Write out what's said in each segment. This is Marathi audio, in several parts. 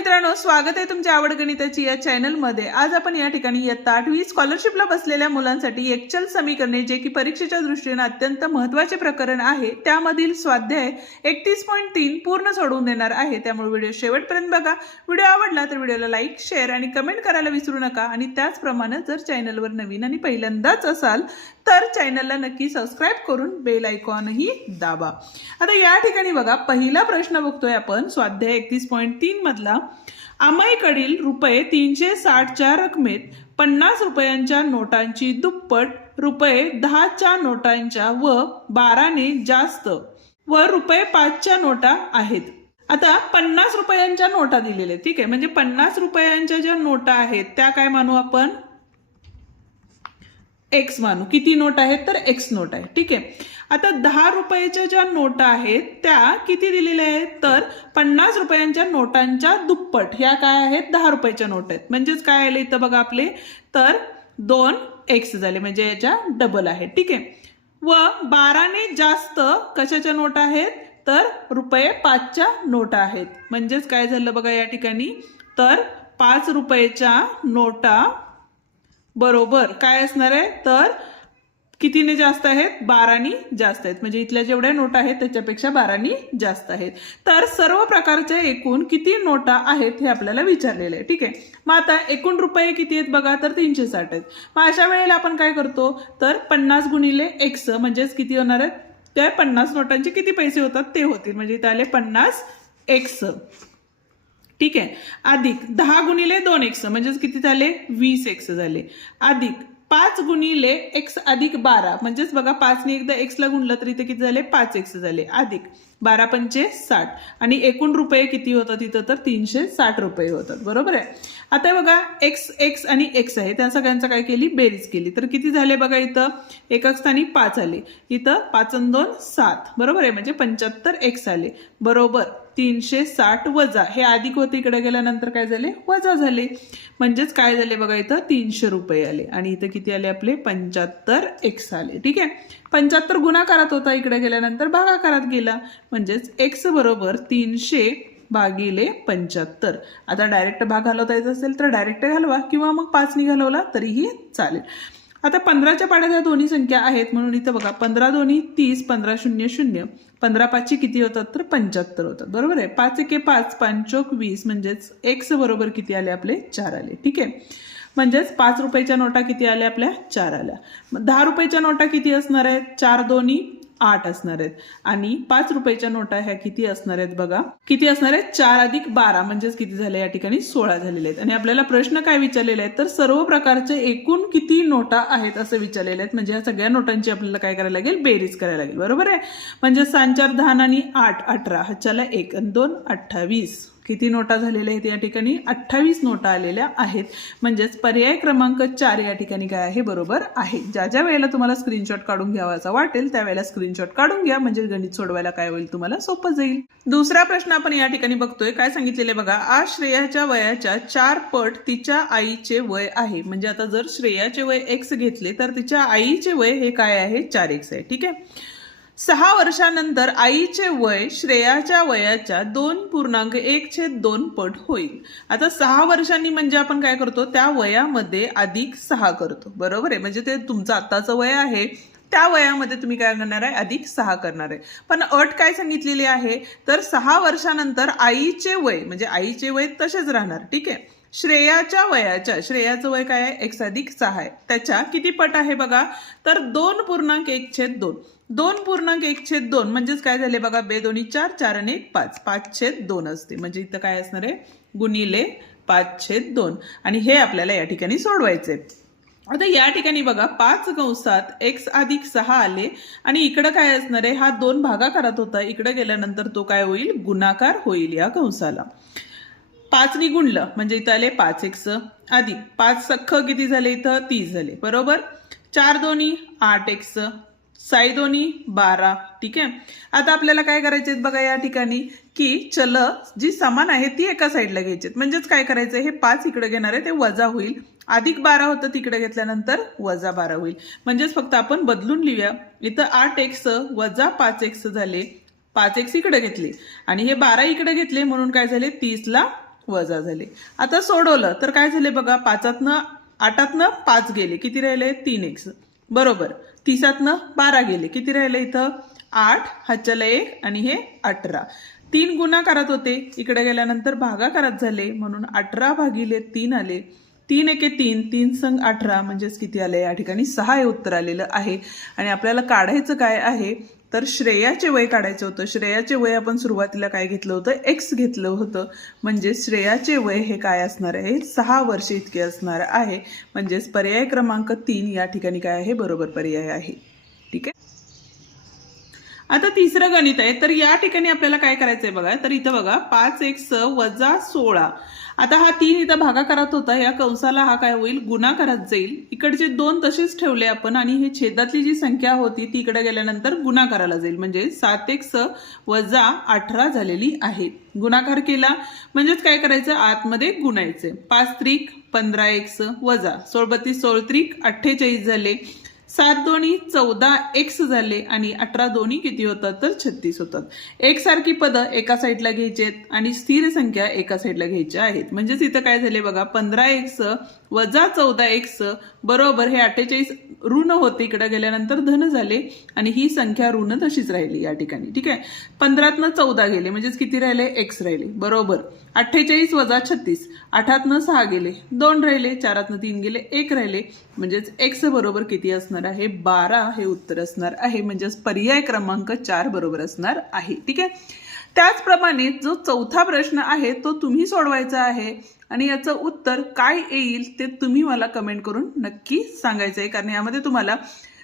मित्रांनो स्वागत आहे तुमच्या आवड गणिताची या चॅनलमध्ये. आज आपण या ठिकाणी इयत्ता आठवी स्कॉलरशिपला बसलेल्या मुलांसाठी एकचल समीकरणे जे की परीक्षेच्या दृष्टीने अत्यंत महत्त्वाचे प्रकरण आहे त्यामधील स्वाध्याय एकतीस पॉईंट तीन पूर्ण सोडवून देणार आहे. त्यामुळे व्हिडिओ शेवटपर्यंत बघा. व्हिडिओ आवडला तर व्हिडिओला लाईक शेअर आणि कमेंट करायला विसरू नका. आणि त्याचप्रमाणे जर चॅनलवर नवीन आणि पहिल्यांदाच असाल तर चॅनलला नक्की सबस्क्राईब करून बेल आयकॉनही दाबा. आता या ठिकाणी बघा पहिला प्रश्न बघतोय आपण स्वाध्याय एकतीस पॉईंट तीन मधला. अमाईकडील रुपये तीनशे साठच्या रकमेत पन्नास रुपयांच्या नोटांची दुप्पट रुपये दहाच्या नोटांच्या व बाराने जास्त व रुपये पाचच्या नोटा आहेत. आता पन्नास रुपयांच्या नोटा दिलेल्या ठीक आहे? म्हणजे पन्नास रुपयांच्या ज्या नोटा आहेत त्या काय मानू आपण? एक्स मानू. किती नोट आहेत तर एक्स नोट आहे. ठीक आहे? आता दहा रुपयाच्या ज्या नोटा आहेत त्या किती दिलेल्या आहेत? तर पन्नास रुपयांच्या नोटांच्या दुप्पट. ह्या काय आहेत? दहा रुपयाच्या नोट आहेत. म्हणजेच काय आले इथं बघा आपले? तर दोन एक्स झाले. म्हणजे याच्या डबल आहे. ठीक आहे? व बाराने जास्त कशाच्या नोट आहेत? तर रुपये पाचच्या नोटा आहेत. म्हणजेच काय झालं बघा या ठिकाणी? तर पाच रुपयाच्या नोटा बरोबर. काय असणार आहे? तर कितीने जास्त आहेत? बारानी जास्त आहेत. म्हणजे इथल्या जेवढ्या नोटा आहेत त्याच्यापेक्षा बारानी जास्त आहेत. तर सर्व प्रकारच्या एकूण किती नोटा आहेत हे आपल्याला विचारलेलं आहे. ठीक आहे? मग आता एकूण रुपये किती आहेत बघा तर तीनशे साठ आहेत. मग अशा वेळेला आपण काय करतो? तर पन्नास गुणिले एक्स म्हणजेच किती होणार आहेत? त्या पन्नास नोटांचे किती पैसे होतात? ते होतील. म्हणजे इथे आले पन्नास एक्स. ठीक आहे. अधिक दहा गुणिले दोन एक्स म्हणजेच किती झाले? वीस एक्स झाले. अधिक पाच गुणिले एक्स अधिक बारा म्हणजेच बघा पाचने एकदा एक्सला गुणलं तर ते किती झाले? पाच एक्स झाले. अधिक बारा पंचे साठ. आणि एकूण रुपये किती होतात तिथं? तर तीनशे साठ रुपये होतात. बरोबर आहे? आता बघा एक्स एक्स आणि एक्स आहे. त्या सगळ्यांचा काय केली? बेरीज केली. तर किती झाले बघा इथं? एकक स्थानी पाच आले. इथं पाच दोन सात. बरोबर आहे? म्हणजे पंच्याहत्तर एक्स आले. बरोबर. तीनशे साठ वजा. हे अधिक होते इकडे गेल्यानंतर काय झाले? वजा झाले. म्हणजेच काय झाले बघा इथं? तीनशे रुपये आले. आणि इथं किती आले आपले? पंच्याहत्तर एक्स आले. ठीक आहे? पंच्याहत्तर गुणाकारात होता इकडे गेल्यानंतर भागाकारात गेला. म्हणजेच एक्स बरोबर तीनशे भागिले पंच्याहत्तर. आता डायरेक्ट भाग घालवता येत असेल तर डायरेक्ट घालवा. किंवा मग पाचनी घालवला तरीही चालेल. आता पंधराच्या पाड्यात ह्या दोन्ही संख्या आहेत. म्हणून इथं बघा पंधरा दोन्ही तीस पंधरा शून्य शून्य. पंधरा पाचशे किती होतात तर पंच्याहत्तर होतात. बरोबर आहे? पाच एके पाच पंचोक वीस म्हणजेच एक्स बरोबर किती आले आपले? चार आले. ठीक आहे? म्हणजेच पाच रुपयाच्या नोटा किती आल्या आपल्या? चार आल्या. मग दहा रुपयाच्या नोटा किती असणार आहेत? चार दोन्ही आठ असणार आहेत. आणि पाच रुपयाच्या नोटा ह्या किती असणार आहेत बघा. किती असणार आहेत? चार अधिक बारा म्हणजेच किती झाले? या ठिकाणी सोळा झालेले आहेत. आणि आपल्याला प्रश्न काय विचारलेले आहेत? तर सर्व प्रकारचे एकूण किती नोटा आहेत असं विचारलेले आहेत. म्हणजे या सगळ्या नोटांची आपल्याला काय करायला लागेल? बेरीज करायला लागेल. बरोबर आहे? म्हणजे सांचार दहा आणि आठ अठरा. ह्याच्याला एक आणि दोन अठ्ठावीस. किती नोटा झालेल्या आहेत या ठिकाणी? अठ्ठावीस नोटा आलेल्या आहेत. म्हणजेच पर्याय क्रमांक चार या ठिकाणी काय आहे? बरोबर आहे. ज्या ज्या वेळेला तुम्हाला स्क्रीनशॉट काढून घ्यावाचा वाटेल त्यावेळेला स्क्रीनशॉट काढून घ्या. म्हणजे गणित सोडवायला काय होईल तुम्हाला? सोपं जाईल. दुसरा प्रश्न आपण या ठिकाणी बघतोय. काय सांगितलेले बघा? आज श्रेयाच्या वयाच्या चार पट तिच्या आईचे वय आहे. म्हणजे आता जर श्रेयाचे वय एक्स घेतले तर तिच्या आईचे वय हे काय आहे? चार एक्स आहे. ठीक आहे? सहा वर्षानंतर आईचे वय श्रेयाच्या वयाच्या दोन पूर्णांक एक छेद दोन पट होईल. आता सहा वर्षांनी म्हणजे आपण काय करतो? त्या वयामध्ये अधिक सहा करतो. बरोबर आहे? म्हणजे ते तुमचं आत्ताचं वय आहे. त्या वयामध्ये तुम्ही काय करणार आहे? अधिक सहा करणार आहे. पण अट काय सांगितलेली आहे? तर सहा वर्षानंतर आईचे वय म्हणजे आईचे वय तसेच राहणार. ठीक आहे? श्रेयाच्या वयाच्या श्रेयाचं वय काय आहे? एक्स अधिक सहा आहे. त्याच्या किती पट आहे बघा? तर दोन पूर्णांक एक छेद दोन. दोन पूर्णांक एक छेद दोन. म्हणजेच काय झाले बघा बे दोन्ही चार चार आणि एक पाच. पाच छेद दोन असते. म्हणजे इथं काय असणार आहे? गुणिले पाच छेद दोन. आणि हे आपल्याला या ठिकाणी सोडवायचे आता या ठिकाणी बघा पाच कंसात एक्स अधिक सहा आले. आणि इकडं काय असणार आहे? हा दोन भागाकारात होता. इकडं गेल्यानंतर तो काय होईल? गुणाकार होईल या कंसाला. पाचनी गुणलं. म्हणजे इथं आले पाच एक्स अधिक. पाच सख्ख किती झाले? इथं तीस झाले. बरोबर? चार दोन्ही आठ एक्स साई दोन्ही बारा. ठीक आहे? आता आपल्याला काय करायचे बघा या ठिकाणी? की चल जी समान आहे ती एका साईडला घ्यायची म्हणजेच काय करायचं हे पाच इकडे घेणार आहे ते वजा होईल. अधिक बारा होतं तिकडे घेतल्यानंतर वजा बारा होईल. म्हणजेच फक्त आपण बदलून लिहूया. इथं आठ एक्स वजा पाच एक्स झाले. पाच एक्स इकडे घेतले. आणि हे बारा इकडे घेतले म्हणून काय झाले? तीसला वजा झाले. आता सोडवलं तर काय झाले बघा? पाचातनं आठातनं पाच गेले. किती राहिले? तीन एक्स. बरोबर. तिसातनं बारा गेले. किती राहिले इथं? आठ हातच्याला एक आणि हे अठरा. तीन गुणाकारात होते. इकडे गेल्यानंतर भागाकारात झाले. म्हणून अठरा भागिले तीन आले. तीन एके तीन तीन संघ अठरा म्हणजेच किती आले? या ठिकाणी सहा हे उत्तर आलेलं आहे. आणि आपल्याला काढायचं काय आहे? तर श्रेयाचे वय काढायचं होतं. श्रेयाचे वय आपण सुरुवातीला काय घेतलं होतं? एक्स घेतलं होतं. म्हणजे श्रेयाचे वय हे काय असणार आहे? सहा वर्ष इतके असणार आहे. म्हणजेच पर्याय क्रमांक तीन या ठिकाणी काय आहे? बरोबर पर्याय आहे. ठीक आहे? आता तिसरं गणित आहे. तर या ठिकाणी आपल्याला काय करायचं आहे बघा? तर इथं बघा पाच एक्स वजा सोळा. आता हा तीन इथं भागाकारात होता. या कंसाला हा काय होईल? गुणाकारात जाईल. इकडचे दोन तसेच ठेवले आपण आणि हे छेदातली जी संख्या होती ती इकडे गेल्यानंतर गुणाकाराला जाईल. म्हणजे सात एक स वजा अठरा झालेली आहे. गुणाकार केला. म्हणजेच काय करायचं? आतमध्ये गुणायचे. पाच त्रिक पंधरा एक स वजा. सोळबत्तीस सोळत्रिक अठ्ठेचाळीस झाले. सात दोन्ही चौदा एक्स झाले आणि अठरा दोन्ही किती होतात? तर छत्तीस होतात. एकसारखी पदं एका साईडला घ्यायची आहेत आणि स्थिर संख्या एका साईडला घ्यायच्या आहेत. म्हणजेच इथं काय झाले बघा पंधरा एक्स वजा चौदा एक्स बरोबर हे अठ्ठेचाळीस ऋण होते इकडे गेल्यानंतर धन झाले आणि ही संख्या ऋण तशीच राहिली या ठिकाणी. ठीक आहे? पंधरातनं चौदा गेले म्हणजेच किती राहिले? एक्स राहिले. बरोबर. अठ्ठेचाळीस वजा छत्तीस. आठातनं सहा गेले दोन राहिले चारातनं तीन गेले एक राहिले. म्हणजेच एक्स बरोबर किती असणार आहे? बारा हे उत्तर असणार आहे. म्हणजेच पर्याय क्रमांक चार बरोबर असणार आहे. ठीक आहे? त्याचप्रमाणे जो चौथा प्रश्न आहे तो तुम्ही सोडवायचा आहे. आणि याचं उत्तर काय येईल ते तुम्ही मला कमेंट करून नक्की सांगायचं आहे कारण यामध्ये तुम्हाला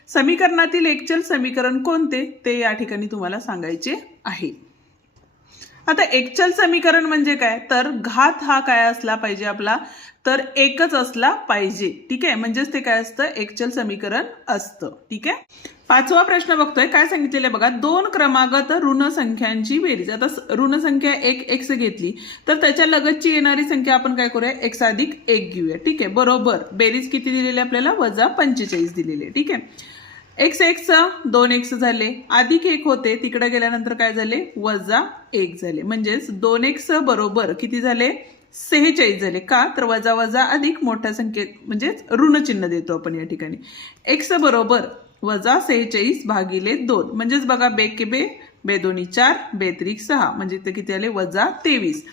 समीकरणातील एकचल समीकरण कोणते? ते या ठिकाणी तुम्हाला सांगायचे आहे. आता एकचल समीकरण म्हणजे काय? तर घात हा काय असला पाहिजे आपला? तर एकच असला पाहिजे. ठीक? आहे म्हणजेच ते काय असतं? एकचल समीकरण असतं. ठीक? आहे पाचवा प्रश्न बघतोय. काय सांगितलेलं आहे बघा? दोन क्रमागत ऋण संख्यांची बेरीज. आता ऋणसंख्या ऋण संख्या एक एक्स घेतली. तर त्याच्या लगतची येणारी संख्या आपण काय करूया? एक्स अधिक एक घेऊया. ठीक? आहे बरोबर. बेरीज किती दिलेली आहे आपल्याला? वजा पंचेचाळीस दिलेली आहे. ठीक? आहे एक्स एक्स दोन एक्स झाले. अधिक एक होते. तिकडे गेल्यानंतर काय झाले? वजा एक झाले. म्हणजेच दोन एक्स बरोबर किती झाले? सेहेचाळीस झाले का? तर वजा वजा अधिक मोठ्या संख्येत म्हणजेच ऋणचिन्ह देतो आपण या ठिकाणी. एक्स बरोबर वजा सेहेचाळीस भागिले दोन. म्हणजेच बघा बे के बे बे दोन्ही चार बेत्रिक सहा. म्हणजे ते किती आले? वजा तेवीस.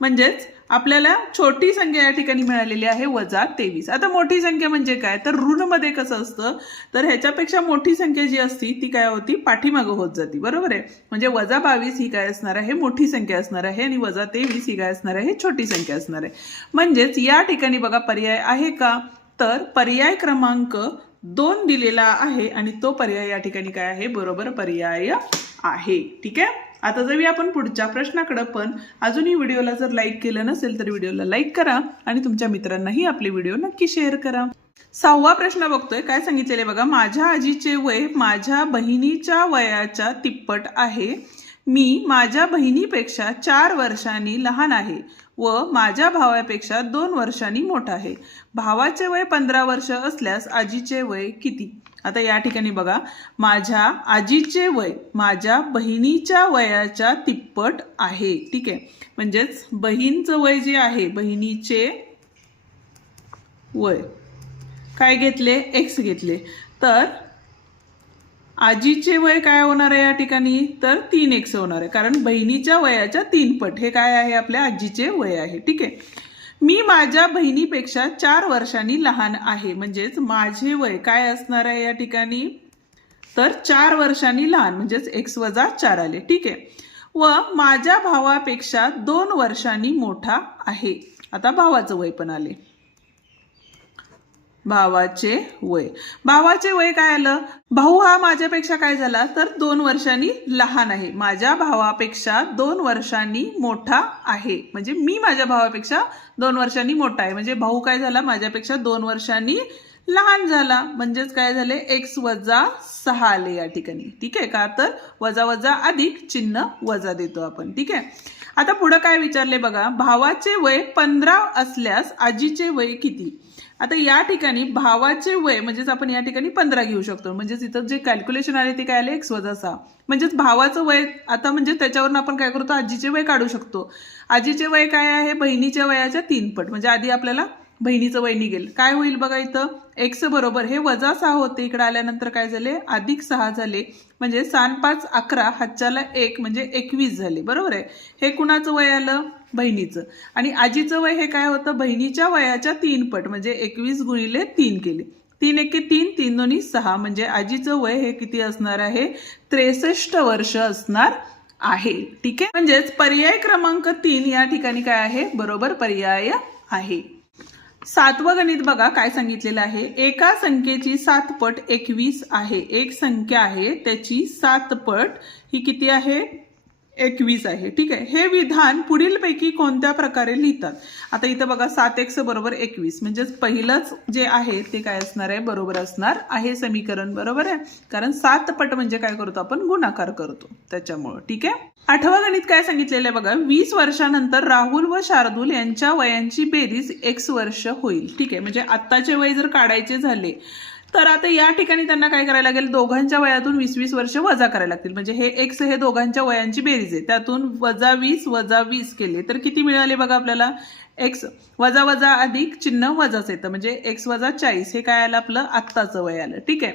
म्हणजेच आपल्याला छोटी संख्या या ठिकाणी मिळालेली आहे वजा तेवीस. आता मोठी संख्या म्हणजे काय? तर ऋणमध्ये कसं असतं? तर ह्याच्यापेक्षा मोठी संख्या जी असती ती काय होती? पाठीमागं होत जाती. बरोबर आहे? म्हणजे वजा बावीस ही काय असणार आहे? मोठी संख्या असणार आहे आणि वजा तेवीस ही काय असणार आहे? छोटी संख्या असणार आहे. म्हणजेच या ठिकाणी बघा पर्याय आहे का? तर पर्याय क्रमांक दोन दिलेला आहे आणि तो पर्याय या ठिकाणी काय आहे? बरोबर पर्याय आहे. ठीक आहे? आता जाऊया आपण पुढच्या प्रश्नाकडं पण अजूनही व्हिडिओला जर लाईक केलं नसेल तर व्हिडिओला लाईक करा आणि तुमच्या मित्रांनाही आपले व्हिडिओ नक्की शेअर करा. सहावा प्रश्न बघतोय काय सांगितलेले बघा माझ्या आजीचे वय माझ्या बहिणीच्या वयाच्या तिप्पट आहे. मी माझ्या बहिणीपेक्षा चार वर्षांनी लहान आहे. व माझ्या भावापेक्षा दोन वर्षांनी मोठा आहे. भावाचे वय पंधरा वर्ष असल्यास आजीचे वय किती? आता या ठिकाणी बघा. माझ्या आजीचे वय माझ्या बहिणीच्या वयाच्या तिप्पट आहे. ठीक आहे? म्हणजेच बहीणचं वय जे आहे बहिणीचे वय. काय घेतले? एक्स घेतले. तर आजीचे वय काय होणार आहे या ठिकाणी? तर तीन एक्स होणार आहे. कारण बहिणीच्या वयाच्या तीन पट. हे काय आहे? आपल्या आजीचे वय आहे. ठीक आहे? मी माझ्या बहिणीपेक्षा चार वर्षांनी लहान आहे. म्हणजेच माझे वय काय असणार आहे या ठिकाणी? तर चार वर्षांनी लहान. म्हणजेच एक्स वजा चार आले. ठीक आहे? व माझ्या भावापेक्षा दोन वर्षांनी मोठा आहे. आता भावाचं वय पण आले. भावाचे वय. भावाचे वय काय आलं? भाऊ हा माझ्यापेक्षा काय झाला? तर दोन वर्षांनी लहान आहे. माझ्या भावापेक्षा दोन वर्षांनी मोठा आहे. म्हणजे मी माझ्या भावापेक्षा दोन वर्षांनी मोठा आहे. म्हणजे भाऊ काय झाला? माझ्यापेक्षा दोन वर्षांनी लहान झाला. म्हणजेच काय झाले? एक्स वजा सहा आले या ठिकाणी. ठीक आहे का? तर वजा वजा अधिक चिन्ह वजा देतो आपण. ठीक आहे? आता पुढं काय विचारले बघा. भावाचे वय पंधरा असल्यास आजीचे वय किती? आता या ठिकाणी भावाचे वय म्हणजेच आपण या ठिकाणी पंधरा घेऊ शकतो. म्हणजेच इथं जे कॅल्क्युलेशन आले ते काय आले? एक्स वजा सहा. म्हणजेच भावाचं वय आता म्हणजे त्याच्यावरून आपण काय करतो? आजीचे वय काढू शकतो. आजीचे वय काय आहे? बहिणीच्या वयाच्या तीन पट. म्हणजे आधी आपल्याला बहिणीचं वय निघेल. काय होईल बघा इथं? एक्स बरोबर. हे वजा सहा होते. इकडे आल्यानंतर काय झाले? अधिक सहा झाले. म्हणजे सान पाच अकरा हातच्याला एक म्हणजे एकवीस झाले. बरोबर आहे? हे कुणाचं वय आलं? बहिणीचं. आणि आजीचं वय हे काय होतं? बहिणीच्या वयाच्या तीन पट. म्हणजे एकवीस गुणिले तीन केले. तीन एके तीन तीन दोन्ही सहा. म्हणजे आजीचं वय हे किती असणार आहे? त्रेसष्ट वर्ष असणार आहे. ठीक आहे? म्हणजेच पर्याय क्रमांक तीन या ठिकाणी काय आहे? बरोबर पर्याय आहे. सातवं गणित बघा काय सांगितलेलं आहे. एका संख्येची सात पट एकवीस आहे. एक संख्या आहे त्याची सात पट ही किती आहे? एकवीस आहे. ठीक आहे. हे विधान पुढीलपैकी कोणत्या प्रकारे लिहितात? आता इथं बघा सात एक्स बरोबर एकवीस. म्हणजेच पहिलंच जे आहे ते काय असणार आहे? बरोबर असणार आहे समीकरण बरोबर आहे? कारण सात पट म्हणजे काय करतो आपण? गुणाकार करतो. त्याच्यामुळं. ठीक आहे? आठवं गणित काय सांगितलेलं आहे बघा? वीस वर्षानंतर राहुल व शार्दूल यांच्या वयांची बेरीज एक्स वर्ष होईल. ठीक आहे. म्हणजे आत्ताचे वय जर काढायचे झाले तर आता या ठिकाणी त्यांना काय करायला लागेल? दोघांच्या वयातून वीस वीस वर्ष वजा करायला लागतील. म्हणजे हे एक्स हे दोघांच्या वयांची बेरीज आहे. त्यातून वजा वीस वजा वीस केले. तर किती मिळाले बघा आपल्याला? एक्स वजा वजा अधिक चिन्ह वजाच येतं. म्हणजे एक्स वजा चाळीस हे काय आलं आपलं? आत्ताचं वय आलं. ठीक आहे.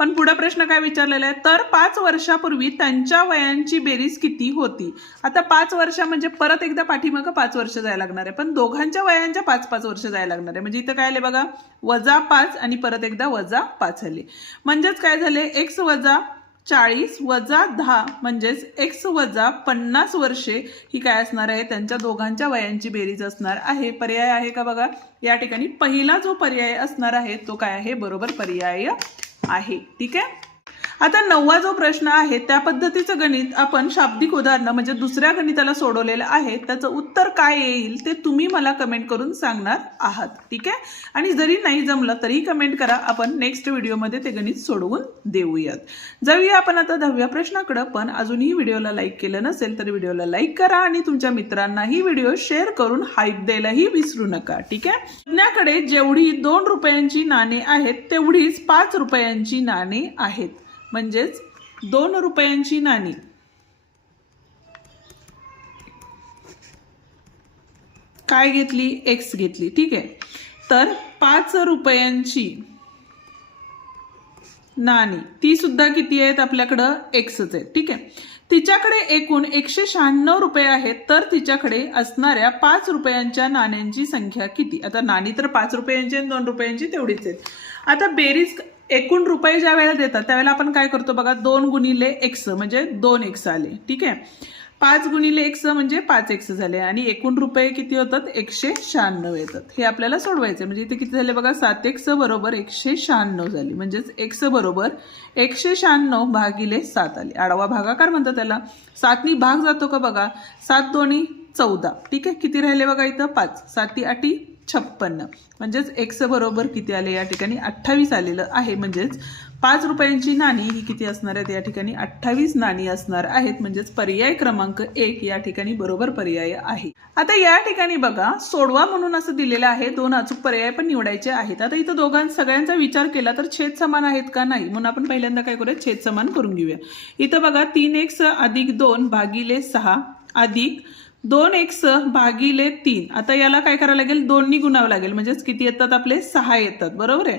पण पुढे प्रश्न काय विचारलेला आहे? तर पाच वर्षापूर्वी त्यांच्या वयांची बेरीज किती होती? आता पाच वर्ष म्हणजे परत एकदा पाठीमागं पाच वर्ष जायला लागणार आहे. पण दोघांच्या वयांच्या पाच पाच वर्ष जायला लागणार आहे. म्हणजे इथं काय आले बघा? वजा पाच आणि परत एकदा वजा पाच आले. म्हणजेच काय झाले? एक्स वजा चाळीस वजा दहा म्हणजेच एक्स वजा पन्नास वर्षे ही काय असणार आहे? त्यांच्या दोघांच्या वयांची बेरीज असणार आहे. पर्याय आहे का बघा? या ठिकाणी पहिला जो पर्याय असणार आहे तो काय आहे? बरोबर पर्याय आहे. ठीक आहे? आता नववा जो प्रश्न आहे त्या पद्धतीचं गणित आपण शाब्दिक उदाहरणं म्हणजे दुसऱ्या गणिताला सोडवलेलं आहे त्याचं उत्तर काय येईल ते तुम्ही मला कमेंट करून सांगणार आहात ठीक आहे? आणि जरी नाही जमलं तरी कमेंट करा. आपण नेक्स्ट व्हिडिओमध्ये ते गणित सोडवून देऊयात. जाऊया आपण आता दहाव्या प्रश्नाकडं पण अजूनही व्हिडिओला लाईक केलं नसेल तर व्हिडिओला लाईक करा आणि तुमच्या मित्रांनाही व्हिडिओ शेअर करून हाईप द्यायलाही विसरू नका ठीक आहे? आपल्याकडे जेवढी दोन रुपयांची नाणे आहेत तेवढीच पाच रुपयांची नाणे आहेत. म्हणजेच दोन रुपयांची नाणी. काय घेतली? एक्स घेतली. ठीक आहे. तर पाच रुपयांची नाणी. ती सुद्धा किती आहेत? आपल्याकडं एक्सच आहे ठीक आहे. तिच्याकडे एकूण एकशे शहाण्णव रुपये आहेत. तर तिच्याकडे असणाऱ्या पाच रुपयांच्या नाण्यांची संख्या किती? आता नाणी तर पाच रुपयांची आणि दोन रुपयांची तेवढीच आहेत. आता बेरीज एकूण रुपये ज्या वेळेला देतात त्यावेळेला आपण काय करतो बघा दोन गुणिले एक्स म्हणजे दोन एक्स आले ठीक आहे? पाच गुणिले एक्स म्हणजे पाच एक्स झाले आणि एकूण रुपये किती होतात? एकशे शहाण्णव येतात. हे आपल्याला सोडवायचे म्हणजे इथे किती झाले बघा सात एक्स बरोबर एकशे शहाण्णव झाली. म्हणजेच एक्स बरोबर एकशे शहाण्णव भागिले सात आले. आडवा भागाकार म्हणतात त्याला. सातनी भाग जातो का बघा? सात दोन्ही चौदा. ठीक आहे? किती राहिले बघा इथं? पाच. साती आठी छप्पन्न. म्हणजेच एक्स बरोबर किती आले या ठिकाणी? अठ्ठावीस आलेलं आहे. म्हणजेच पाच रुपयांची नाणी ही किती असणार आहेत? या ठिकाणी अठ्ठावीस नाणी असणार आहेत. म्हणजेच पर्याय क्रमांक एक या ठिकाणी बरोबर पर्याय आहे. आता या ठिकाणी बघा सोडवा म्हणून असं दिलेलं आहे. दोन अचूक पर्याय पण निवडायचे आहेत. आता इथं दोघां सगळ्यांचा विचार केला तर छेद समान आहेत का नाही? म्हणून आपण पहिल्यांदा काय करूया छेद समान करून घेऊया. इथं बघा तीन एक्स अधिक दोन भागिले सहा अधिक दोन एक्स भागिले तीन. आता याला काय करावं लागेल? दोननी गुणावं लागेल. म्हणजेच किती येतात आपले? सहा येतात. बरोबर आहे?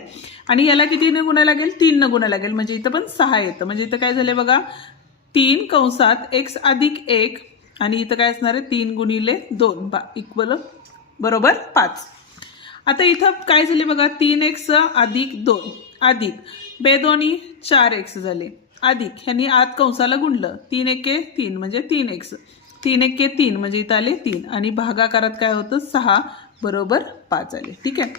आणि याला कितीने गुणायला लागेल? तीन न लागेल. म्हणजे इथं पण सहा येतं. म्हणजे इथं काय झाले बघा? तीन कंसात एक्स अधिक एक आणि इथं काय असणार आहे? तीन गुणिले दोन. बा इक्वल बरोबर पाच. आता इथं काय झाले बघा? तीन एक्स अधिक दोन. अधिक. बेदोनी चार एक्स झाले. अधिक. ह्यांनी आत कंसाला गुणलं. तीन एके तीन. म्हणजे तीन एक्स. तीन एके तीन म्हणजे इथं आले तीन. आणि भागाकारात काय होतं? सहा बरोबर पाच आले. ठीक आहे?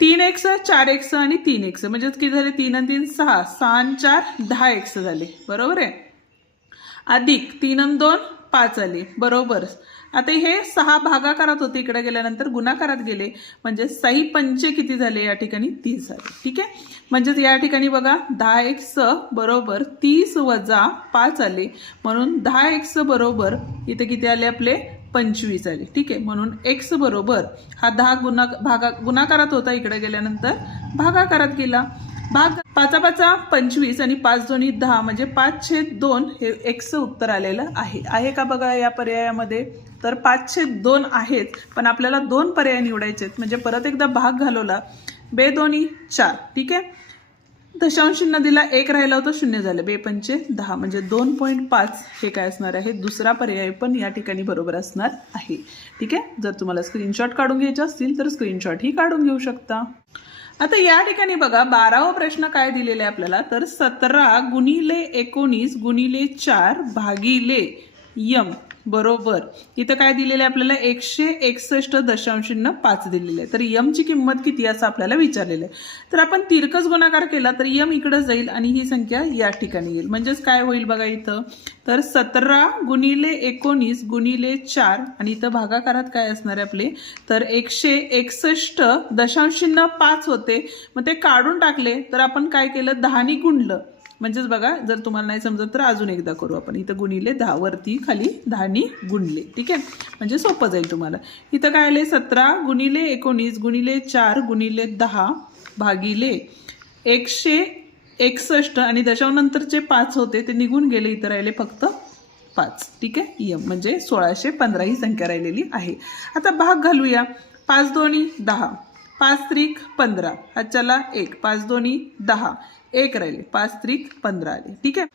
तीन एक्स चार एक्स आणि तीन एक्स म्हणजेच किती झाले? तीन आणि तीन सहा. सहा आणि चार दहा एक्स झाले. बरोबर आहे? अधिक तीन आणि दोन पाच आले. बरोबर. आता हे सहा भागाकारात होते इकडे गेल्यानंतर गुणाकारात गेले. म्हणजे सही पंचे किती झाले या ठिकाणी? तीस झाले. ठीक आहे? म्हणजेच या ठिकाणी बघा दहा एक्स बरोबर तीस वजा पाच आले. म्हणून दहा एक्स बरोबर इथे किती आले आपले? पंचवीस आले. ठीक आहे? म्हणून एक्स बरोबर हा दहा गुणा भागा गुणाकारात होता इकडे गेल्यानंतर भागाकारात गेला. भाग पाचा पाचा पंचवीस आणि पाच दोन्ही दहा म्हणजे पाच छेद दोन हे एक्सचं उत्तर आलेलं आहे. आहे का बघा या पर्यायामध्ये? तर पाच छेद दोन आहेत पण आपल्याला दोन पर्याय निवडायचे आहेत म्हणजे परत एकदा भाग घालवला. बे दोन्ही चार. ठीक आहे? दशांश शून्य दिला एक राहिला होता शून्य झालं. बे पंचे दहा. म्हणजे दोन पॉईंट पाच हे काय असणार आहे? दुसरा पर्याय पण या ठिकाणी बरोबर असणार आहे. ठीक आहे? जर तुम्हाला स्क्रीनशॉट काढून घ्यायचे असतील तर स्क्रीनशॉट ही काढून घेऊ शकता. आता या ठिकाणी बघा बारावा प्रश्न काय दिलेला आहे आपल्याला? तर सतरा गुणिले एकोणीस गुणिले चार भागिले यम. बरोबर. इथं काय दिलेलं आहे आपल्याला? एकशे एकसष्ट दशांशींना पाच दिलेलं आहे. तर यमची किंमत किती असं आपल्याला विचारलेलं आहे. तर आपण तिरकस गुणाकार केला तर यम इकडं जाईल आणि ही संख्या या ठिकाणी येईल. म्हणजेच काय होईल बघा इथं? तर सतरा गुणिले एकोणीस गुणिले चार आणि इथं भागाकारात काय असणार आहे आपले? तर एकशे एकसष्ट दशांशींना पाच होते. मग ते काढून टाकले. तर आपण काय केलं? दहानी गुणलं. म्हणजेच बघा जर तुम्हाला नाही समजत तर अजून एकदा करू आपण. इथं गुणिले दहा वरती खाली दहानी गुणले. ठीक आहे? म्हणजे सोपं जाईल तुम्हाला. इथं काय आले सतरा गुणिले एकोणीस गुणिले चार गुणिले दहा भागिले एकशे एकसष्ट आणि दशावनंतरचे पाच होते ते निघून गेले इथं राहिले फक्त पाच. ठीक आहे? यम म्हणजे सोळाशे पंधरा ही संख्या राहिलेली आहे. आता भाग घालूया. पाच दोन्ही दहा. पाच त्रिक पंधरा. चला एक. पाच दोन्ही दहा. एक राहिले पाच त्रिक पंधरा आले. ठीक आहे?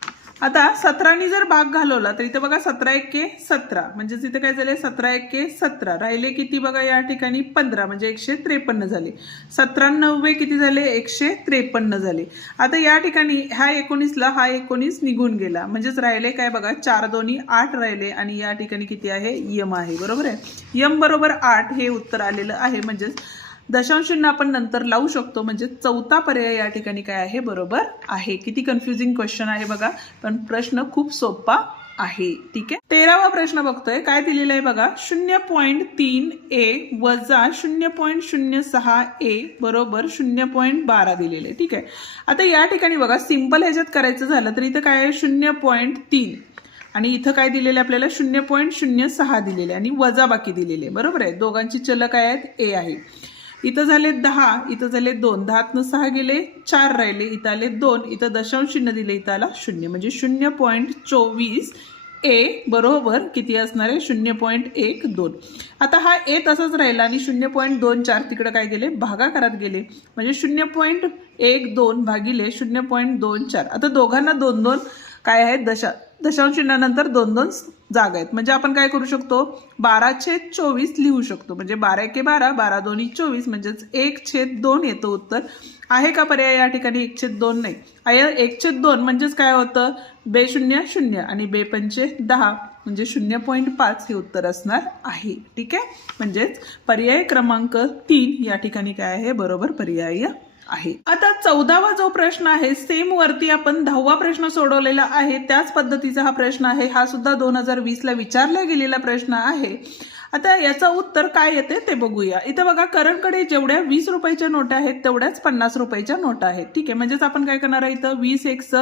आता सतरानी जर भाग घालवला तर इथं बघा सतरा एक्के सतरा. म्हणजेच इथं काय झाले सतरा एक्के सतरा. राहिले किती बघा या ठिकाणी? पंधरा म्हणजे एकशे त्रेपन्न झाले. सतराण्णव्वे किती झाले? एकशे त्रेपन्न झाले. आता या ठिकाणी ह्या एकोणीसला हा एकोणीस निघून गेला. म्हणजेच राहिले काय बघा? चार दोन्ही आठ राहिले आणि या ठिकाणी किती आहे? यम आहे. बरोबर आहे? यम बरोबर आठ हे उत्तर आलेलं आहे. म्हणजेच दशांशून आपण नंतर लावू शकतो. म्हणजे चौथा पर्याय या ठिकाणी काय आहे? बरोबर आहे. किती कन्फ्युजिंग क्वेश्चन आहे बघा. पण प्रश्न खूप सोपा आहे. ठीक आहे? तेरावा प्रश्न बघतोय. काय दिलेलं आहे बघा? शून्य पॉईंट तीन ए वजा शून्य पॉईंट शून्य सहा ए बरोबर शून्य पॉईंट बारा दिलेले आहे. ठीक आहे? आता या ठिकाणी बघा सिंपल ह्याच्यात करायचं झालं तर इथं काय आहे? शून्य पॉईंट तीन. आणि इथं काय दिलेलं आहे आपल्याला? शून्य पॉईंट शून्य सहा दिलेले आणि वजा बाकी दिलेले आहे. बरोबर आहे? दोघांची चल काय आहेत? ए आहे. इथं झाले दहा इथं झाले दोन. दहातनं सहा गेले चार राहिले. इथं आले दोन इथं दशांश चिन्ह दिले इथं आला शून्य. म्हणजे शून्य पॉईंट चोवीस ए बरोबर किती असणार आहे? शून्य पॉईंट एक दोन. आता हा ए तसाच राहिला आणि शून्य पॉईंट दोन चार तिकडं काय गेले? भागाकारात गेले. म्हणजे शून्य पॉईंट एक दोन भागिले शून्य पॉईंट दोन चार. आता दोघांना दोन दोन काय आहेत दशा दशांश चिन्हानंतर दोन दोन जागा आहेत. म्हणजे आपण काय करू शकतो? बारा छेद चोवीस लिहू शकतो. म्हणजे बारा एके बारा बारा दोन्ही चोवीस म्हणजेच एक छेद दोन येतं उत्तर. आहे का पर्याय या ठिकाणी एक छेद दोन नाही? एक छेद दोन म्हणजेच काय होतं? बे शून्य शून्य आणि बे पंचे दहा म्हणजे शून्य पॉईंट पाच हे उत्तर असणार आहे. ठीक आहे? म्हणजेच पर्याय क्रमांक तीन या ठिकाणी काय आहे? बरोबर पर्याय आहे. आता चौदावा जो प्रश्न आहे सेम वरती आपण दहावा प्रश्न सोडवलेला आहे त्याच पद्धतीचा हा प्रश्न आहे. हा सुद्धा दोन हजार वीसला विचारला गेलेला प्रश्न आहे. आता याचं उत्तर काय येते ते बघूया. इथं बघा करणकडे जेवढ्या वीस रुपयाच्या नोटा आहेत तेवढ्याच पन्नास रुपयाच्या नोटा आहेत. ठीक आहे म्हणजेच आपण काय करणार आहे इथं? वीस एक्स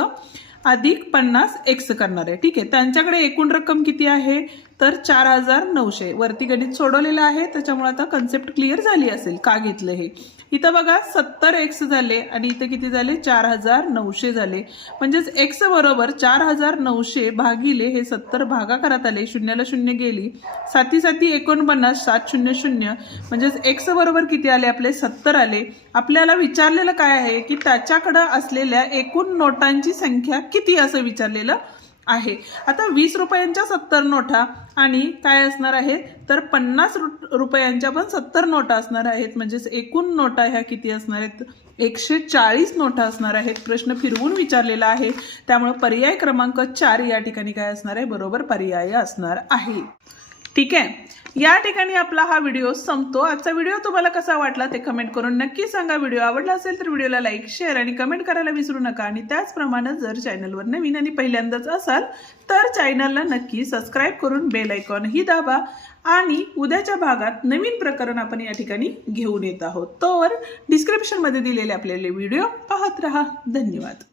अधिक पन्नास एक्स करणार आहे. ठीक आहे त्यांच्याकडे एकूण रक्कम किती आहे? तर चार हजार नऊशे. वरती गणित सोडवलेलं आहे त्याच्यामुळे आता कन्सेप्ट क्लिअर झाली असेल का घेतलं हे. इथं बघा सत्तर एक्स झाले आणि इथं किती झाले? चार हजार नऊशे झाले. म्हणजेच एक्स बरोबर चार हजार नऊशे भागिले हे सत्तर भागाकारात आले. शून्याला शून्य गेली. साती साती एकोणपन्नास सात शून्य शून्य. म्हणजेच एक्स बरोबर किती आले? आपले सत्तर आले. आपल्याला विचारलेलं काय आहे? की त्याच्याकडं असलेल्या एकूण नोटांची संख्या किती? असं विचारलेलं आहे. आता वीस रुपयांच्या सत्तर नोटा आणि काय असणार आहे तर पन्नास रु- रुपयांच्या पण सत्तर नोटा असणार आहेत. म्हणजेच एकूण नोटा ह्या किती असणार आहेत? एकशे चाळीस नोटा असणार आहेत. प्रश्न फिरवून विचारलेला आहे. त्यामुळे पर्याय क्रमांक चार या ठिकाणी काय असणार आहे? बरोबर पर्याय असणार आहे. ठीक आहे? या ठिकाणी आपला हा व्हिडिओ संपतो. आजचा व्हिडिओ तुम्हाला कसा वाटला ते कमेंट करून नक्की सांगा. व्हिडिओ आवडला असेल तर व्हिडिओला लाईक शेअर आणि कमेंट करायला विसरू नका. आणि त्याचप्रमाणे जर चॅनलवर नवीन आणि पहिल्यांदाच असाल तर चॅनलला नक्की सबस्क्राईब करून बेल आयकॉनही दाबा. आणि उद्याच्या भागात नवीन प्रकरण आपण या ठिकाणी घेऊन येत आहोत. तोवर डिस्क्रिप्शनमध्ये दिलेले आपल्याला व्हिडिओ पाहत रहा. धन्यवाद.